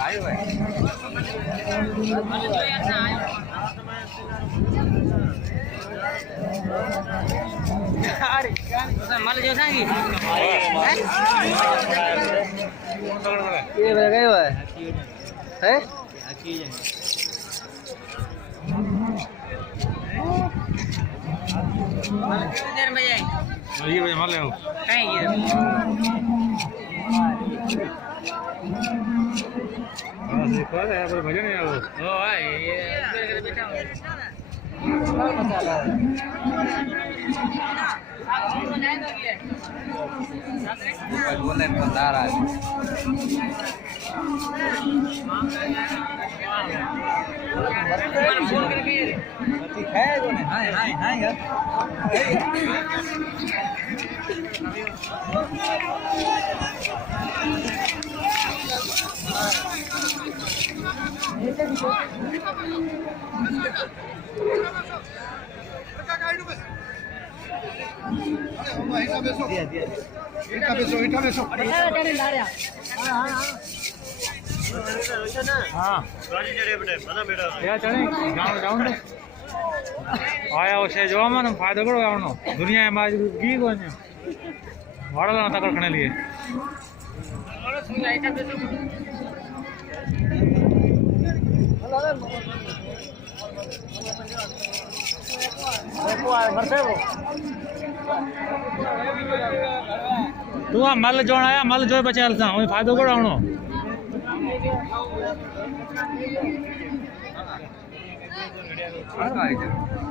आयो है माल जो सांगी ये बड़ा गयो है देर में जाए ये माल ले कहीं ये देखो है पर भजन है वो ओ ये इधर बैठा हूं मसाला बोले बता रहा है ठीक है बोले हाय हाय हाय यार आया उसे जो मन फायदा करो आवनो दुनिया में की को वाड़ा ना तक रखने लिए तू आ मल जोण आया मल जो बचाल सा फायदो करो आवनो हाँ